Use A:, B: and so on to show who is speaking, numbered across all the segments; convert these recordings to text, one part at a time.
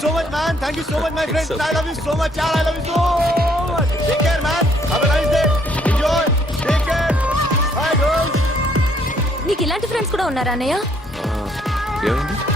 A: so much, man. Thank you so much, my friend. I love you so much, yaar. I love you so much. Take care, man. Have a nice day. Enjoy. Take care. Bye, girls.
B: నీకు ఇలాంటి friends కూడా ఉన్నారా అన్నయ్య
C: ఏమైంది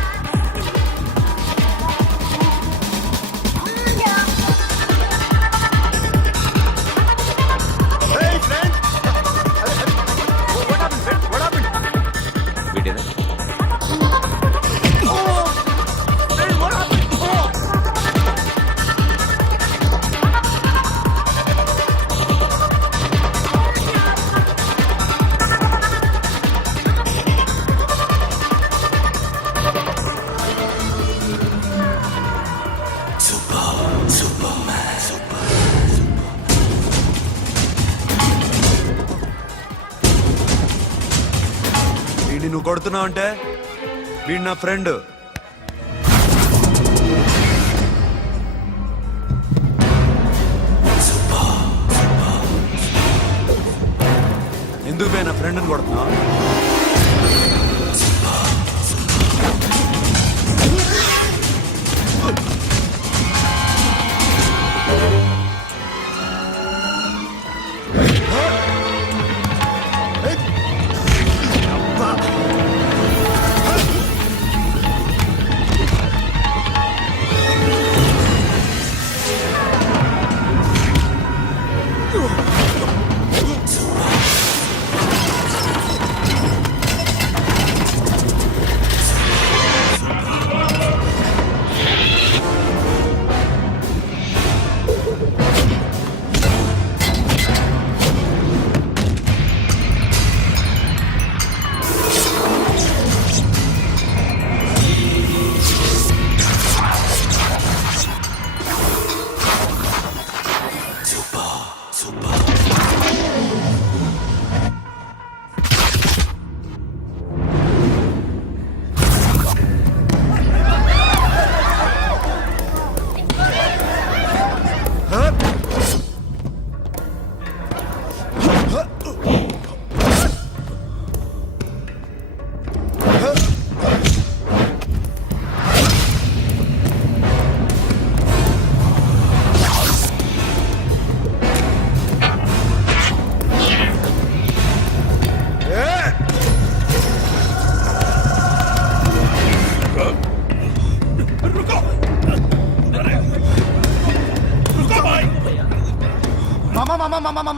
C: వీడిని
D: నువ్వు కొడుతున్నావు అంటే? వీడు నా ఫ్రెండ్. ఎందుకు పోయి నా ఫ్రెండ్ని కొడుతున్నావు?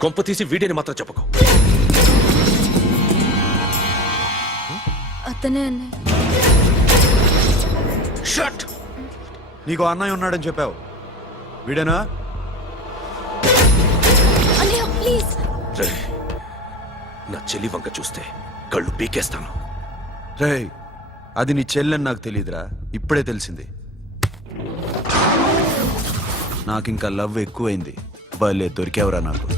C: కొంప తీసి వీడిని మాత్రం చెప్పకు.
B: అతనే అన్నయ్య.
C: షట్!
D: నీకు అన్నయ్య ఉన్నాడని చెప్పావు. వీడేనా?
B: అన్నయ్య ప్లీజ్.
C: రే నా చెల్లి వంక చూస్తే కళ్ళు పీకేస్తాను.
D: రేయ్ అది నీ చెల్లెని నాకు తెలియదురా. ఇప్పుడే తెలిసింది. నాకు ఇంకా లవ్ ఎక్కువైంది. భలే దొరికావురా నాకు.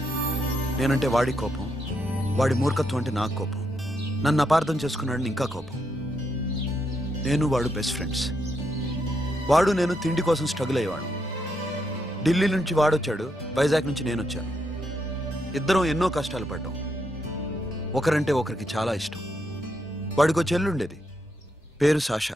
D: నేనంటే వాడి కోపం వాడి మూర్ఖత్వం అంటే నాకు కోపం. నన్ను అపార్థం చేసుకున్నాడని ఇంకా కోపం. నేను వాడు బెస్ట్ ఫ్రెండ్స్ వాడు నేను తిండి కోసం స్ట్రగుల్ అయ్యేవాడు. ఢిల్లీ నుంచి వాడొచ్చాడు వైజాగ్ నుంచి నేను వచ్చాను ఇద్దరం ఎన్నో కష్టాలు పడ్డాం. ఒకరంటే ఒకరికి చాలా ఇష్టం. వాడికో చెల్లుండేది. పేరు సాషా.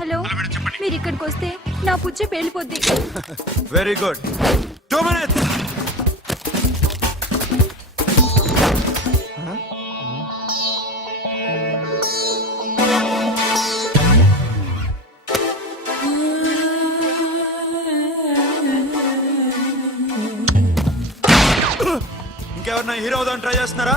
B: హలో మీరు ఇక్కడికి వస్తే నా పుచ్చే పేలిపోద్ది.
D: వెరీ గుడ్ టూ మినిట్స్ ఇంకెవరన్నా హీరో అవుదాం ట్రై చేస్తున్నారా?